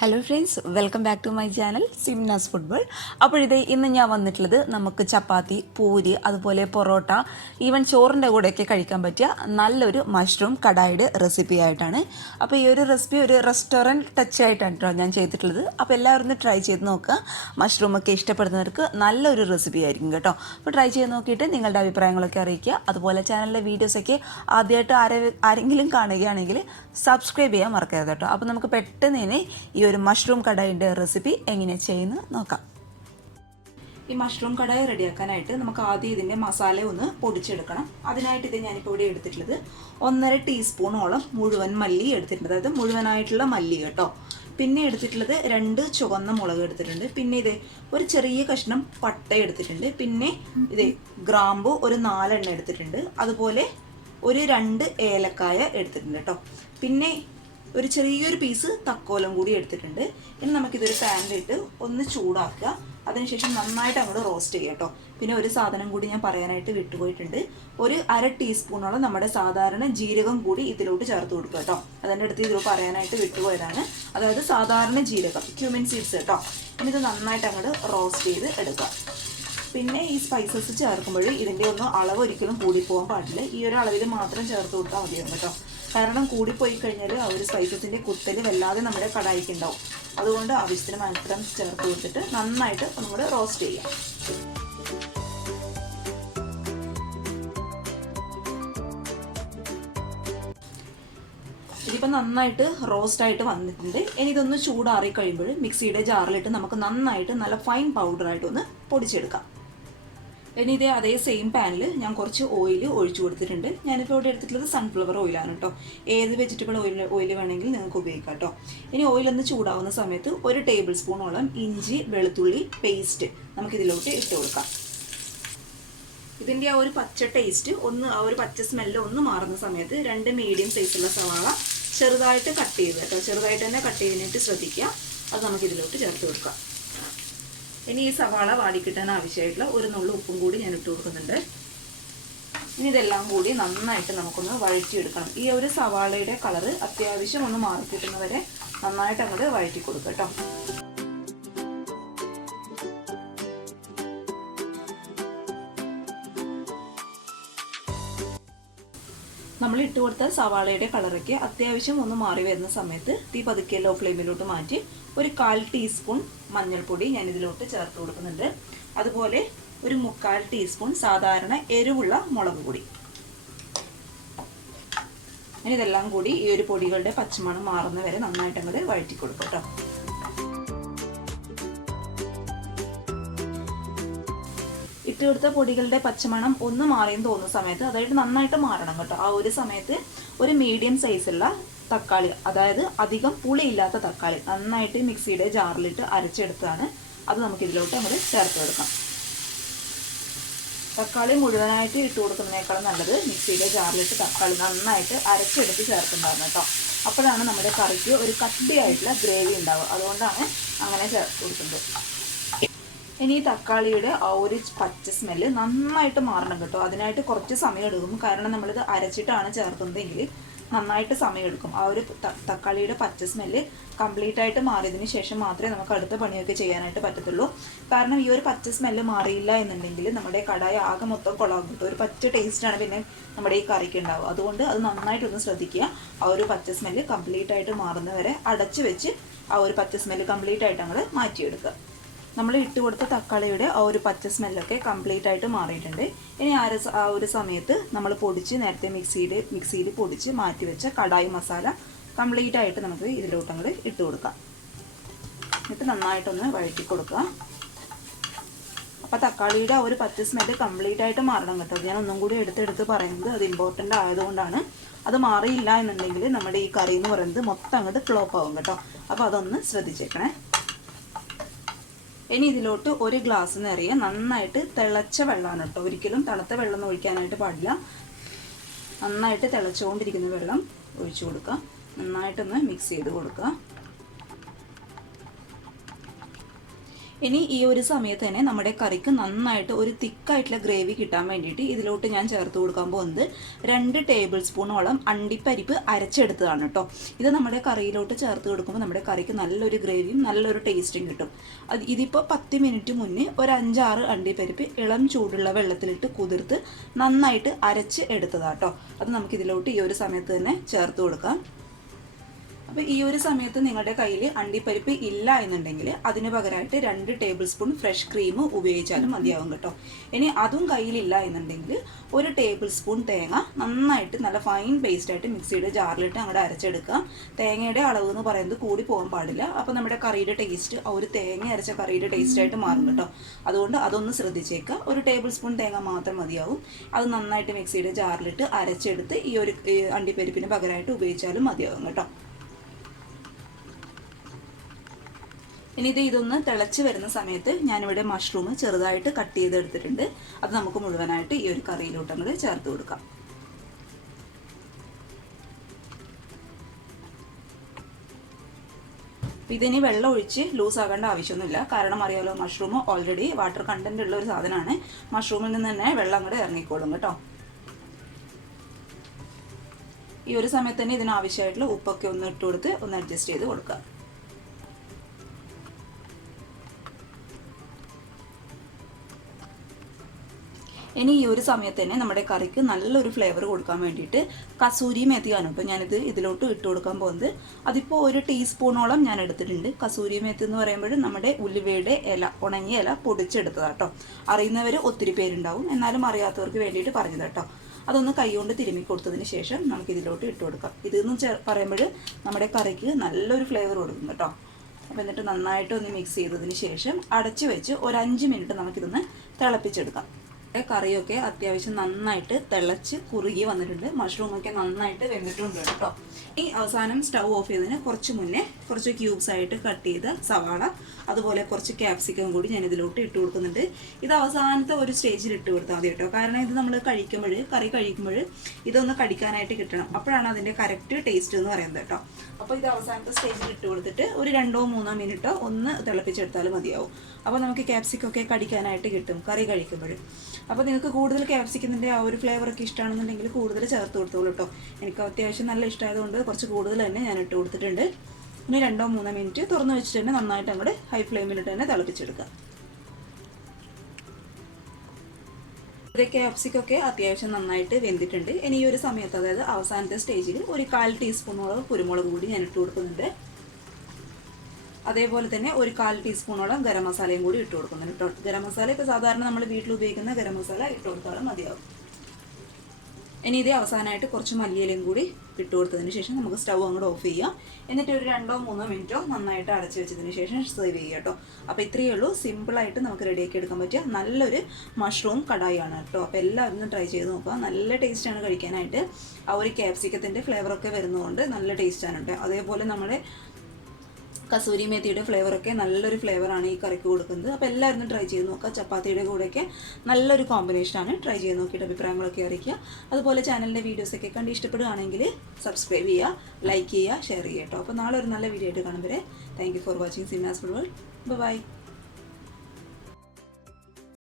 Hello friends, welcome back to my channel Simnas football. അപ്പോൾ ഇന്ന് ഞാൻ വന്നിട്ടുള്ളത് നമുക്ക് ചപ്പാത്തി, പൂരി, അതുപോലെ പൊറോട്ട, ഈവൻ ചോറിൻ്റെ കൂടെയൊക്കെ കഴിക്കാൻ പറ്റിയ നല്ലൊരു മഷ്റൂം കടായിയുടെ റെസിപ്പി ആയിട്ടാണ്. അപ്പോൾ ഈ ഒരു റെസിപ്പി ഒരു റെസ്റ്റോറൻറ്റ് ടച്ച് ആയിട്ടാണ് കേട്ടോ ഞാൻ ചെയ്തിട്ടുള്ളത്. അപ്പോൾ എല്ലാവരും ഒന്ന് ട്രൈ ചെയ്ത് നോക്കുക. മഷ്റൂമൊക്കെ ഇഷ്ടപ്പെടുന്നവർക്ക് നല്ലൊരു റെസിപ്പി ആയിരിക്കും കേട്ടോ. അപ്പോൾ ട്രൈ ചെയ്ത് നോക്കിയിട്ട് നിങ്ങളുടെ അഭിപ്രായങ്ങളൊക്കെ അറിയിക്കുക. അതുപോലെ ചാനലിലെ വീഡിയോസൊക്കെ ആദ്യമായിട്ട് ആരെങ്കിലും കാണുകയാണെങ്കിൽ സബ്സ്ക്രൈബ് ചെയ്യാൻ മറക്കരുത് കേട്ടോ. അപ്പോൾ നമുക്ക് പെട്ടെന്ന് തന്നെ ഈ ഒരു മഷ്റൂം കടായിൻ്റെ റെസിപ്പി എങ്ങനെയാണ് ചെയ്യുന്നത് നോക്കാം. ഈ മഷ്റൂം കടായി റെഡിയാക്കാനായിട്ട് നമുക്ക് ആദ്യം ഇതിൻ്റെ മസാല ഒന്ന് പൊടിച്ചെടുക്കണം. അതിനായിട്ട് ഞാനിപ്പോൾ ഇവിടെ എടുത്തിട്ടുള്ളത് 1.5 ടീസ്പൂണോളം മുഴുവൻ മല്ലി എടുത്തിട്ടുണ്ട്, അതായത് മുഴുവനായിട്ടുള്ള മല്ലി കേട്ടോ. പിന്നെ എടുത്തിട്ടുള്ളത് 2 ചുവന്ന മുളക് എടുത്തിട്ടുണ്ട്. പിന്നെ ഒരു ചെറിയ കഷ്ണം പട്ട എടുത്തിട്ടുണ്ട്. പിന്നെ ഗ്രാമ്പു ഒരു 4 എണ്ണം എടുത്തിട്ടുണ്ട്. അതുപോലെ ഒരു 2 ഏലക്കായ എടുത്തിട്ടുണ്ട് കേട്ടോ. പിന്നെ ഒരു ചെറിയൊരു പീസ് തക്കോലം കൂടി എടുത്തിട്ടുണ്ട്. ഇനി നമുക്കിതൊരു പാനിലിട്ട് ഒന്ന് ചൂടാക്കുക. അതിനുശേഷം നന്നായിട്ട് അങ്ങോട്ട് റോസ്റ്റ് ചെയ്യുക കേട്ടോ. പിന്നെ ഒരു സാധനം കൂടി ഞാൻ പറയാനായിട്ട് വിട്ടുപോയിട്ടുണ്ട്. ഒരു 1/2 ടീസ്പൂണോളം നമ്മുടെ സാധാരണ ജീരകം കൂടി ഇതിലോട്ട് ചേർത്ത് കൊടുക്കുക കേട്ടോ. അതിൻ്റെ അടുത്ത് ഇതിൽ പറയാനായിട്ട് വിട്ടുപോയതാണ്. അതായത് സാധാരണ ജീരകം, ക്യൂമിൻ സീഡ്സ് കേട്ടോ. ഇനി ഇത് നന്നായിട്ട് അങ്ങോട്ട് റോസ്റ്റ് ചെയ്ത് എടുക്കുക. പിന്നെ ഈ സ്പൈസസ് ചേർക്കുമ്പോൾ ഇതിൻ്റെ ഒന്നും അളവ് ഒരിക്കലും കൂടിപ്പോകാൻ പാടില്ല. ഈ ഒരു അളവിൽ മാത്രം ചേർത്ത് കൊടുത്താൽ മതിയാവും കേട്ടോ. കാരണം കൂടിപ്പോയി കഴിഞ്ഞാൽ ആ ഒരു സ്പൈസസിൻ്റെ കുത്തൽ വല്ലാതെ നമ്മുടെ കടായിക്ക് ഉണ്ടാവും. അതുകൊണ്ട് ആവശ്യത്തിന് മാത്രം ചേർത്ത് കൊടുത്തിട്ട് നന്നായിട്ട് ഒന്നുകൂടെ റോസ്റ്റ് ചെയ്യാം. ഇതിപ്പോൾ നന്നായിട്ട് റോസ്റ്റായിട്ട് വന്നിട്ടുണ്ട്. ഇനി ഇതൊന്ന് ചൂടാറി കഴിയുമ്പോൾ മിക്സിയുടെ ജാറിലിട്ട് നമുക്ക് നന്നായിട്ട് നല്ല ഫൈൻ പൗഡറായിട്ടൊന്ന് പൊടിച്ചെടുക്കാം. ഇനി അതേ സെയിം പാനിൽ ഞാൻ കുറച്ച് ഓയിൽ ഒഴിച്ചു കൊടുത്തിട്ടുണ്ട്. ഞാനിപ്പോൾ ഇവിടെ എടുത്തിട്ടുള്ളത് സൺഫ്ലവർ ഓയിലാണ് കേട്ടോ. ഏത് വെജിറ്റബിൾ ഓയിൽ വേണമെങ്കിൽ നിങ്ങൾക്ക് ഉപയോഗിക്കാം കേട്ടോ. ഇനി ഓയിലൊന്ന് ചൂടാവുന്ന സമയത്ത് 1 ടേബിൾ സ്പൂണോളം ഇഞ്ചി വെളുത്തുള്ളി പേസ്റ്റ് നമുക്കിതിലോട്ട് ഇട്ട് കൊടുക്കാം. ഇതിൻ്റെ ആ ഒരു പച്ച ടേസ്റ്റ് ആ ഒരു പച്ച സ്മെല്ല് ഒന്ന് മാറുന്ന സമയത്ത് 2 മീഡിയം സൈസുള്ള സവാള ചെറുതായിട്ട് കട്ട് ചെയ്ത് കേട്ടോ. ചെറുതായിട്ട് തന്നെ കട്ട് ചെയ്യാനായിട്ട് ശ്രദ്ധിക്കുക. അത് നമുക്കിതിലോട്ട് ചേർത്ത് കൊടുക്കാം. ഇനി ഈ സവാള വാടിക്കിട്ടാൻ ആവശ്യമായിട്ടുള്ള ഒരു നുള്ളു ഉപ്പും കൂടി ഞാൻ ഇട്ട് കൊടുക്കുന്നുണ്ട്. ഇനി ഇതെല്ലാം കൂടി നന്നായിട്ട് നമുക്കൊന്ന് വഴറ്റിയെടുക്കണം. ഈ ഒരു സവാളയുടെ കളറ് അത്യാവശ്യം ഒന്ന് മാറിക്കിട്ടുന്നവരെ നന്നായിട്ട് അങ്ങോട്ട് വഴറ്റി കൊടുക്കുക കേട്ടോ. നമ്മൾ ഇട്ട് കൊടുത്ത സവാളയുടെ കളറൊക്കെ അത്യാവശ്യം ഒന്ന് മാറി വരുന്ന സമയത്ത് തീ പതുക്കെ ലോ ഫ്ലെയിമിലോട്ട് മാറ്റി ഒരു 1/4 ടീസ്പൂൺ മഞ്ഞൾപ്പൊടി ഞാൻ ഇതിലോട്ട് ചേർത്ത് കൊടുക്കുന്നുണ്ട്. അതുപോലെ ഒരു 3/4 ടീസ്പൂൺ സാധാരണ എരിവുള്ള മുളക് പൊടി. ഇനി ഇതെല്ലാം കൂടി ഈ ഒരു പൊടികളുടെ പച്ചമണം മാറുന്ന വരെ നന്നായിട്ട് അങ്ങോട്ട് വഴറ്റി കൊടുക്കും കേട്ടോ. ഇട്ട് കൊടുത്ത പൊടികളുടെ പച്ചമണം ഒന്ന് മാറിയെന്ന് തോന്നുന്ന സമയത്ത്, അതായത് നന്നായിട്ട് മാറണം കേട്ടോ, ആ ഒരു സമയത്ത് ഒരു മീഡിയം സൈസുള്ള തക്കാളി, അതായത് അധികം പുളിയില്ലാത്ത തക്കാളി നന്നായിട്ട് മിക്സിയുടെ ജാറിലിട്ട് അരച്ചെടുത്താണ്. അത് നമുക്ക് ഇതിലോട്ട് അങ്ങോട്ട് ചേർത്ത് കൊടുക്കാം. തക്കാളി മുഴുവനായിട്ട് ഇട്ട് കൊടുക്കുന്നതിനേക്കാളും നല്ലത് മിക്സിയുടെ ജാറിലിട്ട് തക്കാളി നന്നായിട്ട് അരച്ചെടുത്ത് ചേർക്കുന്നുണ്ടായിരുന്നു കേട്ടോ. അപ്പോഴാണ് നമ്മുടെ കറിക്ക് ഒരു കട്ടിയായിട്ടുള്ള ഗ്രേവി ഉണ്ടാവുക. അതുകൊണ്ടാണ് അങ്ങനെ ചേർത്ത് കൊടുക്കുന്നത്. ഇനി ഈ തക്കാളിയുടെ ആ ഒരു പച്ച സ്മെല്ല് നന്നായിട്ട് മാറണം കേട്ടോ. അതിനായിട്ട് കുറച്ച് സമയം എടുക്കും. കാരണം നമ്മളിത് അരച്ചിട്ടാണ് ചേർക്കുന്നതെങ്കിൽ നന്നായിട്ട് സമയം എടുക്കും. ആ ഒരു തക്കാളിയുടെ പച്ച സ്മെല്ല് കംപ്ലീറ്റ് ആയിട്ട് മാറിയതിന് ശേഷം മാത്രമേ നമുക്ക് അടുത്ത പണിയൊക്കെ ചെയ്യാനായിട്ട് പറ്റത്തുള്ളൂ. കാരണം ഈ ഒരു പച്ച സ്മെല്ല് മാറിയില്ല എന്നുണ്ടെങ്കിൽ നമ്മുടെ കടായി ആകെ മൊത്തം കൊളാകും കേട്ടോ. ഒരു പച്ച ടേസ്റ്റാണ് പിന്നെ നമ്മുടെ ഈ കറിക്ക് ഉണ്ടാവുക. അതുകൊണ്ട് അത് നന്നായിട്ടൊന്ന് ശ്രദ്ധിക്കുക. ആ ഒരു പച്ച സ്മെല്ല് കംപ്ലീറ്റ് ആയിട്ട് മാറുന്നവരെ അടച്ചു വെച്ച് ആ ഒരു പച്ച സ്മെല്ല് കംപ്ലീറ്റ് ആയിട്ട് അങ്ങോട്ട് മാറ്റിയെടുക്കുക. നമ്മൾ ഇട്ട് കൊടുത്ത തക്കാളിയുടെ ആ ഒരു പച്ച സ്മെല്ലൊക്കെ കംപ്ലീറ്റ് ആയിട്ട് മാറിയിട്ടുണ്ട്. ഇനി ആ ഒരു സമയത്ത് നമ്മൾ നേരത്തെ മിക്സിയിൽ പൊടിച്ച് മാറ്റി വെച്ച കടായി മസാല കംപ്ലീറ്റ് ആയിട്ട് നമുക്ക് ഇതിലോട്ട് അങ്ങോട്ട് ഇട്ട് കൊടുക്കാം. എന്നിട്ട് നന്നായിട്ടൊന്ന് വഴറ്റി കൊടുക്കുക. അപ്പോൾ തക്കാളിയുടെ ആ ഒരു പച്ച സ്മെല്ല് കംപ്ലീറ്റ് ആയിട്ട് മാറണം കേട്ടോ. ഞാൻ ഒന്നും കൂടി എടുത്ത് പറയുന്നത് അത് ഇമ്പോർട്ടൻ്റ് ആയതുകൊണ്ടാണ്. അത് മാറിയില്ല എന്നുണ്ടെങ്കിൽ നമ്മുടെ ഈ കറി എന്ന് പറയുന്നത് മൊത്തം അങ്ങോട്ട് ഫ്ലോപ്പ് ആവും കേട്ടോ. അപ്പോൾ അതൊന്ന് ശ്രദ്ധിച്ചേക്കണേ. ഇനി ഇതിലോട്ട് 1 ഗ്ലാസ് നിറയെ നന്നായിട്ട് തിളച്ച വെള്ളമാണ് കേട്ടോ. ഒരിക്കലും തണുത്ത വെള്ളം ഒഴിക്കാനായിട്ട് പാടില്ല. നന്നായിട്ട് തിളച്ചുകൊണ്ടിരിക്കുന്ന വെള്ളം ഒഴിച്ചു കൊടുക്കുക. നന്നായിട്ടൊന്ന് മിക്സ് ചെയ്ത് കൊടുക്കുക. ഇനി ഈ ഒരു സമയത്ത് തന്നെ നമ്മുടെ കറിക്ക് നന്നായിട്ട് ഒരു തിക്കായിട്ടുള്ള ഗ്രേവി കിട്ടാൻ വേണ്ടിയിട്ട് ഇതിലോട്ട് ഞാൻ ചേർത്ത് കൊടുക്കാൻ പോകുന്നത് 2 ടേബിൾ സ്പൂണോളം അണ്ടിപ്പരിപ്പ് അരച്ചെടുത്തതാണ് കേട്ടോ. ഇത് നമ്മുടെ കറിയിലോട്ട് ചേർത്ത് കൊടുക്കുമ്പോൾ നമ്മുടെ കറിക്ക് നല്ലൊരു ഗ്രേവിയും നല്ലൊരു ടേസ്റ്റും കിട്ടും. ഇതിപ്പോൾ 10 മിനിറ്റ് മുന്നേ ഒരു 5-6 അണ്ടിപ്പരിപ്പ് ഇളം ചൂടുള്ള വെള്ളത്തിലിട്ട് കുതിർത്ത് നന്നായിട്ട് അരച്ച് എടുത്തതാട്ടോ. അത് നമുക്കിതിലോട്ട് ഈ ഒരു സമയത്ത് തന്നെ ചേർത്ത് കൊടുക്കാം. അപ്പോൾ ഈ ഒരു സമയത്ത് നിങ്ങളുടെ കയ്യിൽ അണ്ടിപ്പരിപ്പ് ഇല്ല എന്നുണ്ടെങ്കിൽ അതിന് പകരമായിട്ട് 2 ടേബിൾ സ്പൂൺ ഫ്രഷ് ക്രീം ഉപയോഗിച്ചാലും മതിയാവും കേട്ടോ. ഇനി അതും കയ്യിലില്ല എന്നുണ്ടെങ്കിൽ 1 ടേബിൾ സ്പൂൺ തേങ്ങ നന്നായിട്ട് നല്ല ഫൈൻ പേസ്റ്റായിട്ട് മിക്സിയുടെ ജാറിലിട്ട് അങ്ങോട്ട് അരച്ചെടുക്കുക. തേങ്ങയുടെ അളവ് എന്ന് പറയുന്നത് കൂടി പോകാൻ പാടില്ല. അപ്പോൾ നമ്മുടെ കറിയുടെ ടേസ്റ്റ് ആ ഒരു തേങ്ങ അരച്ച കറിയുടെ ടേസ്റ്റായിട്ട് മാറും കേട്ടോ. അതുകൊണ്ട് അതൊന്ന് ശ്രദ്ധിച്ചേക്കുക. 1 ടേബിൾ സ്പൂൺ തേങ്ങ മാത്രം മതിയാവും. അത് നന്നായിട്ട് മിക്സിയുടെ ജാറിലിട്ട് അരച്ചെടുത്ത് ഈ ഒരു അണ്ടിപ്പരിപ്പിന് പകരമായിട്ട് ഉപയോഗിച്ചാലും മതിയാവും കേട്ടോ. ഇനി ഇതൊന്ന് തിളച്ച് വരുന്ന സമയത്ത് ഞാനിവിടെ മഷ്റൂം ചെറുതായിട്ട് കട്ട് ചെയ്തെടുത്തിട്ടുണ്ട്. അത് നമുക്ക് മുഴുവനായിട്ട് ഈ ഒരു കറിയിലോട്ട് അങ്ങോട്ട് ചേർത്ത് കൊടുക്കാം. ഇതിനി വെള്ളം ഒഴിച്ച് ലൂസ് ആകേണ്ട ആവശ്യമൊന്നുമില്ല. കാരണം അറിയാലോ, മഷ്റൂം ഓൾറെഡി വാട്ടർ കണ്ടന്റ് ഉള്ള ഒരു സാധനമാണ്. മഷ്റൂമിൽ നിന്ന് തന്നെ വെള്ളം അങ്ങോട്ട് ഇറങ്ങിക്കോളും കേട്ടോ. ഈ ഒരു സമയത്ത് തന്നെ ഇതിനാവശ്യമായിട്ടുള്ള ഉപ്പൊക്കെ ഒന്ന് ഇട്ട് കൊടുത്ത് ഒന്ന് അഡ്ജസ്റ്റ് ചെയ്ത് കൊടുക്കുക. ഇനി ഈ ഒരു സമയത്ത് തന്നെ നമ്മുടെ കറിക്ക് നല്ലൊരു ഫ്ലേവർ കൊടുക്കാൻ വേണ്ടിയിട്ട് കസൂരി മേത്തിയാണ് കേട്ടോ ഞാനിത് ഇതിലോട്ട് ഇട്ട് കൊടുക്കാൻ പോകുന്നത്. അതിപ്പോൾ 1 ടീസ്പൂണോളം ഞാൻ എടുത്തിട്ടുണ്ട്. കസൂരി മേത്തി എന്ന് പറയുമ്പോൾ നമ്മുടെ ഉലുവയുടെ ഇല, ഉണങ്ങിയ ഇല പൊടിച്ചെടുത്തതാട്ടോ. അറിയുന്നവർ ഒത്തിരി പേരുണ്ടാവും, എന്നാലും അറിയാത്തവർക്ക് വേണ്ടിയിട്ട് പറഞ്ഞത് കേട്ടോ. അതൊന്ന് കൈകൊണ്ട് തിരുമ്മി കൊടുത്തതിന് ശേഷം നമുക്കിതിലോട്ട് ഇട്ട് കൊടുക്കാം. ഇതെന്ന് പറയുമ്പോൾ നമ്മുടെ കറിക്ക് നല്ലൊരു ഫ്ലേവർ കൊടുക്കും കേട്ടോ. അപ്പോൾ എന്നിട്ട് നന്നായിട്ട് ഒന്ന് മിക്സ് ചെയ്തതിന് ശേഷം അടച്ചു വെച്ച് ഒരു 5 മിനിറ്റ് നമുക്കിതൊന്ന് തിളപ്പിച്ചെടുക്കാം. കറിയൊക്കെ അത്യാവശ്യം നന്നായിട്ട് തിളച്ച് കുറുകി വന്നിട്ടുണ്ട്. മഷ്റൂമൊക്കെ നന്നായിട്ട് വെന്തിട്ടുണ്ട് കേട്ടോ. ഈ അവസാനം സ്റ്റൗ ഓഫ് ചെയ്തതിന് കുറച്ച് മുന്നേ കുറച്ച് ക്യൂബ്സ് ആയിട്ട് കട്ട് ചെയ്ത സവാള, അതുപോലെ കുറച്ച് ക്യാപ്സിക്കം കൂടി ഞാൻ ഇതിലോട്ട് ഇട്ട് കൊടുക്കുന്നുണ്ട്. ഇത് അവസാനത്തെ ഒരു സ്റ്റേജിൽ ഇട്ട് കൊടുത്താൽ മതി കേട്ടോ. കാരണം ഇത് നമ്മൾ കറി കഴിക്കുമ്പോൾ ഇതൊന്ന് കടിക്കാനായിട്ട് കിട്ടണം. അപ്പോഴാണ് അതിൻ്റെ കറക്റ്റ് ടേസ്റ്റ് എന്ന് പറയുന്നത് കേട്ടോ. അപ്പോൾ ഇത് അവസാനത്തെ സ്റ്റേജിൽ ഇട്ട് കൊടുത്തിട്ട് ഒരു 2-3 മിനിറ്റോ ഒന്ന് തിളപ്പിച്ചെടുത്താലും മതിയാവും. അപ്പോൾ നമുക്ക് ക്യാപ്സിക്കൊക്കെ കടിക്കാനായിട്ട് കിട്ടും കറി കഴിക്കുമ്പോൾ. അപ്പോൾ നിങ്ങൾക്ക് കൂടുതൽ ക്യാപ്സിക്കത്തിൻ്റെ ആ ഒരു ഫ്ലേവറൊക്കെ ഇഷ്ടമാണെന്നുണ്ടെങ്കിൽ കൂടുതൽ ചേർത്ത് കൊടുത്തോളൂ കേട്ടോ. എനിക്ക് അത്യാവശ്യം നല്ല ഇഷ്ടമായതുകൊണ്ട് കുറച്ച് കൂടുതൽ തന്നെ ഞാൻ ഇട്ട് കൊടുത്തിട്ടുണ്ട്. ഇനി 2-3 മിനിറ്റ് തുറന്ന് വെച്ചിട്ട് തന്നെ നന്നായിട്ട് അങ്ങോട്ട് ഹൈ ഫ്ലെയിമിലിട്ട് തന്നെ തിളപ്പിച്ചെടുക്കുക. ക്യാപ്സിക്കൊക്കെ അത്യാവശ്യം നന്നായിട്ട് വെന്തിട്ടുണ്ട്. ഇനി ഈ ഒരു സമയത്ത്, അതായത് അവസാനത്തെ സ്റ്റേജിൽ, ഒരു 1/4 ടീസ്പൂണോളം കുരുമുളക് കൂടി ഞാൻ ഇട്ട് കൊടുക്കുന്നുണ്ട്. അതേപോലെ തന്നെ ഒരു 1/4 ടീസ്പൂണോളം ഗരം മസാലയും കൂടി ഇട്ട് കൊടുക്കുന്നുണ്ട് കേട്ടോ. ഗരം മസാല ഇപ്പോൾ സാധാരണ നമ്മൾ വീട്ടിൽ ഉപയോഗിക്കുന്ന ഗരം മസാല ഇട്ട് കൊടുത്താലും മതിയാവും. ഇനി ഇത് അവസാനമായിട്ട് കുറച്ച് മല്ലിയിലയും കൂടി ഇട്ട് കൊടുത്തതിന് ശേഷം നമുക്ക് സ്റ്റൗ അങ്ങോട്ട് ഓഫ് ചെയ്യാം. എന്നിട്ട് ഒരു 2-3 മിനിറ്റോ നന്നായിട്ട് അടച്ചു വെച്ചതിന് ശേഷം സെർവ് ചെയ്യുക കേട്ടോ. അപ്പോൾ ഇത്രയേ ഉള്ളൂ, സിമ്പിളായിട്ട് നമുക്ക് റെഡിയാക്കി എടുക്കാൻ പറ്റിയ നല്ലൊരു മഷ്റൂം കടായി ആണ് കേട്ടോ. അപ്പോൾ എല്ലാവരും ട്രൈ ചെയ്ത് നോക്കുക. നല്ല ടേസ്റ്റാണ് കഴിക്കാനായിട്ട്. ആ ഒരു ക്യാപ്സിക്കത്തിൻ്റെ ഫ്ലേവറൊക്കെ വരുന്നതുകൊണ്ട് നല്ല ടേസ്റ്റാണ് കേട്ടോ. അതേപോലെ നമ്മുടെ കസൂരി മേത്തിയുടെ ഫ്ലേവറൊക്കെ നല്ലൊരു ഫ്ലേവറാണ് ഈ കറിക്ക് കൊടുക്കുന്നത്. അപ്പോൾ എല്ലാവരും ട്രൈ ചെയ്ത് നോക്കുക. ചപ്പാത്തിയുടെ കൂടെയൊക്കെ നല്ലൊരു കോമ്പിനേഷനാണ്. ട്രൈ ചെയ്ത് നോക്കിയിട്ട് അഭിപ്രായങ്ങളൊക്കെ അറിയിക്കുക. അതുപോലെ ചാനലിൻ്റെ വീഡിയോസൊക്കെ കണ്ട് ഇഷ്ടപ്പെടുകയാണെങ്കിൽ സബ്സ്ക്രൈബ് ചെയ്യുക, ലൈക്ക് ചെയ്യുക, ഷെയർ ചെയ്യുക കേട്ടോ. അപ്പോൾ നാളെ ഒരു നല്ല വീഡിയോ ആയിട്ട് കാണും വരെ thank you for watching Simnas food world. By.